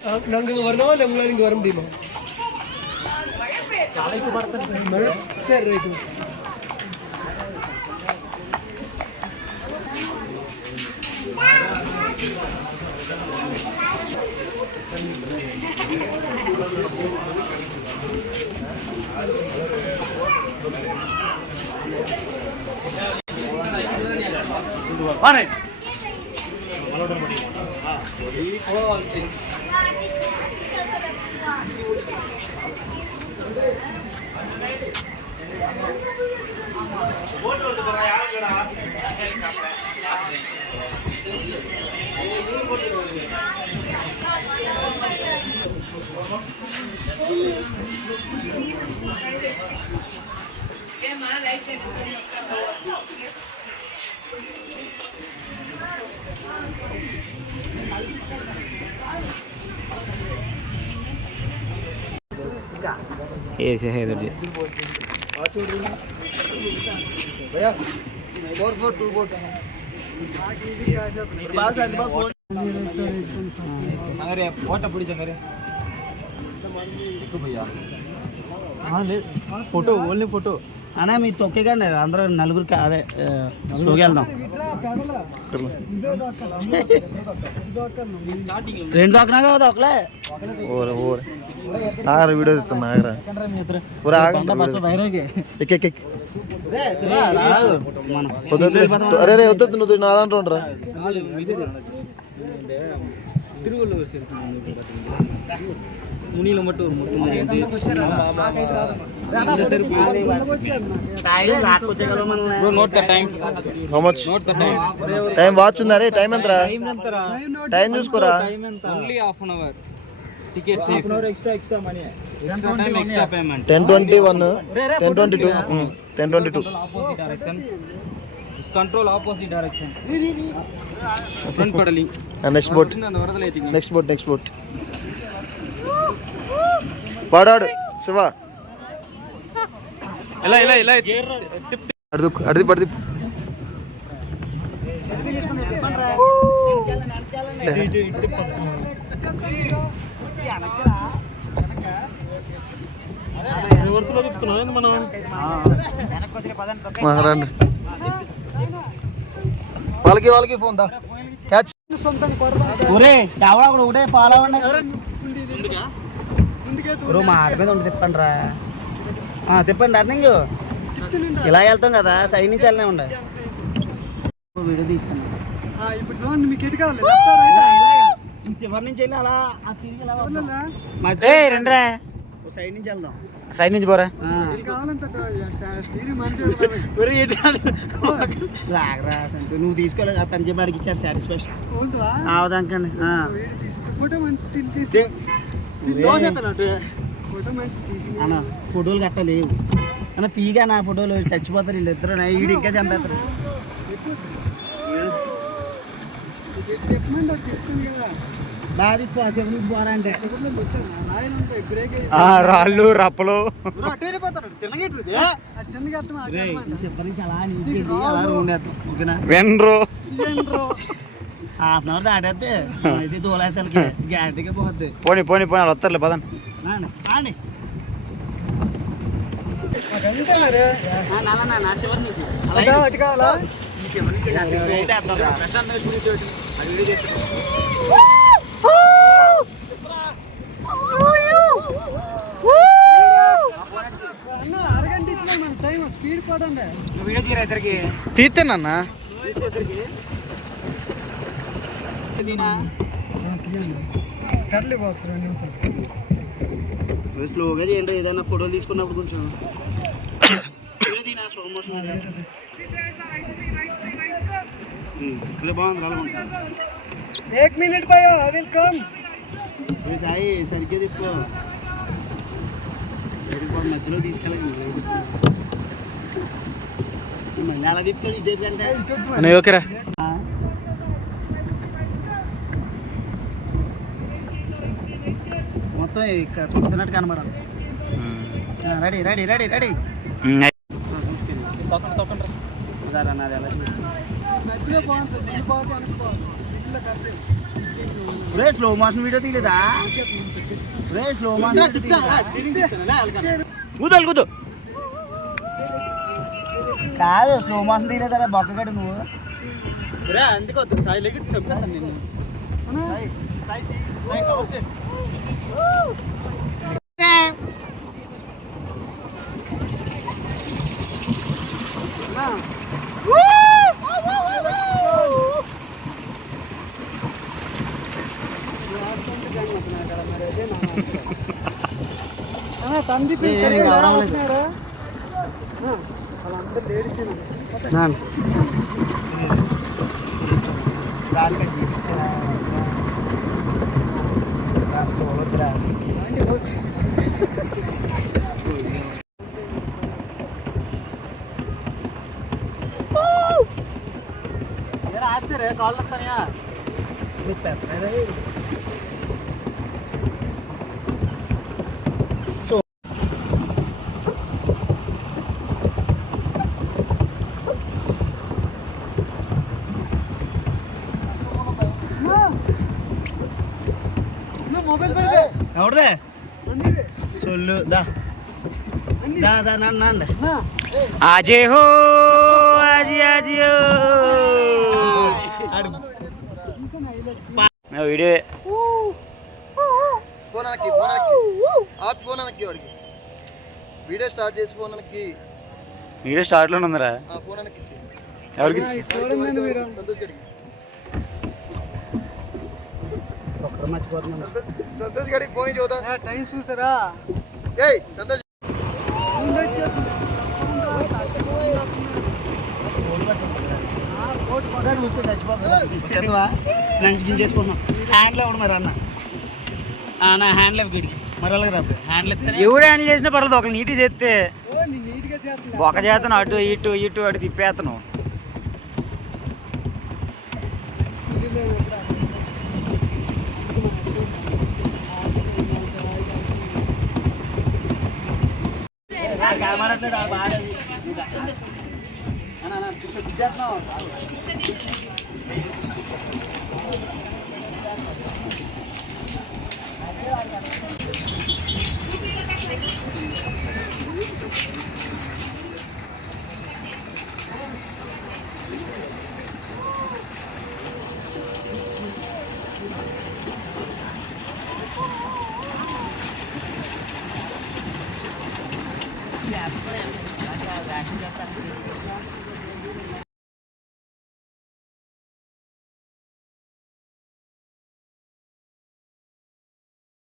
நாங்கள் வரணுமா இல்லை உங்களால் இங்கே வர முடியுமா? சரி ரைட்டு. வானே ऐसे है तो भैया 442 बोट अरे फोटो पड़ी चंगरे भैया फोटो ओनली फोटो అన్నా మీ తొక్కేగానే అందరూ నలుగురికి అదే స్లోగా వెళ్దాం. రెండు దొక్కనా కదా ఒకలే వీడియో చెప్తున్నా అరే వద్దు నువ్వు నా దాంట్లో ఉండరా திருவள்ளுவர் முனியில மட்டும் టైం వాచ్ ఉందా రే? టైం ఎంత? టైం చూసుకోరా. Only half an hour ticket safe extra money extra time extra payment 10:21 10:22 10:22 opposite direction control opposite direction front pedalling next boat పాడాడు శివ ఇలా ఇలా ఇలా అడిది పడిది రండి వాళ్ళకి ఫోన్ దా క్యాచ్ ఒరే ఎవడ కూడా ఒకటే పాలవండి మా ఆడ మీద ఉండి తిప్పండి రా తిప్పండి రన్నింగ్ ఇలా వెళ్తాం కదా సైడ్ నుంచి వెళ్ళనే ఉండే వీడియో తీసుకున్నాం చివరి నుంచి వెళ్ళి అలా రండిరా సైడ్ నుంచి వెళ్దాం సైడ్ నుంచి పోరా రాగరా సంతు నువ్వు తీసుకోవాలి పంజాబ్ ఇచ్చారు సాటిస్ఫాక్షన్ అవదాకండి అన్న ఫోటోలు కట్టాలి అన్న తీగా నా ఫోటోలు చచ్చిపోతారు వీళ్ళు ఇద్దరు వీడు ఇంకా చంపేస్తారు రాళ్ళు రప్పలు వెన్రో హాఫ్ అన్ అవర్ దాటేస్తే తోలేసరికి గ్యారెంటీగా పోద్ది. పోనీ వాళ్ళు వస్తారులే పదండి. తీస్తేనన్నా స్లోగా చేయండి ఏదైనా ఫోటోలు తీసుకున్నప్పుడు కొంచెం స్లో మోషన్ బాగుంది. 1 minute భయ్యా ఐ విల్ కమ్. సాయి సరిగ్గా తిప్పు మధ్యలో తీసుకెళ్ళి మళ్ళీ అలా తిప్పుతాడు ఇదేంటంటే ఓకేరా. మొత్తం తొక్కుతున్నట్టు కనబడాలి. రెడీ రెడీ రెడీ రెడీ తొక్కండి సార్ అన్నది ఎలా చూసుకుంటాం. స్లో మోషన్ వీడియో తీయలేదా స్లో మోషన్ కూతురు కూతు కాదు స్లో మోషన్ తీయలేదా బొక్కగడు నువ్వు అందుకే సాయిలోకి చెప్తాను నేను కాల్ వస్తాయా ఎవరిదే సొల్లు దా దా దా నన్ను ఆజే హో ఆజీ ఆజీ వీడియో ఫోన్ అనకి ఆప్ ఫోన్ అనకి వాడికి వీడియో స్టార్ట్ చేసి ఫోన్ అనకి వీడియో స్టార్ట్లోనే ఉందిరా ఫోన్ అనకి ఇచ్చి ఎవరికి ఇచ్చి సంతోష్ గడికి సంతోష్ గడికి ఫోన్ చూద్దా టైం చూసారా ఏయ్ సంతోష్ లంచ్ గింజేసుకున్నాం హ్యాండ్లో ఇవ్వడం మరి అన్న హ్యాండ్లో వీడికి మరి అలాగే రా హ్యాండ్లు ఎవరు హ్యాండిల్ చేసినా పర్లేదు ఒక నీట్గా చేస్తే ఒక చేతను అటు ఇటు ఇటు అటు తిప్పేతను Yeah,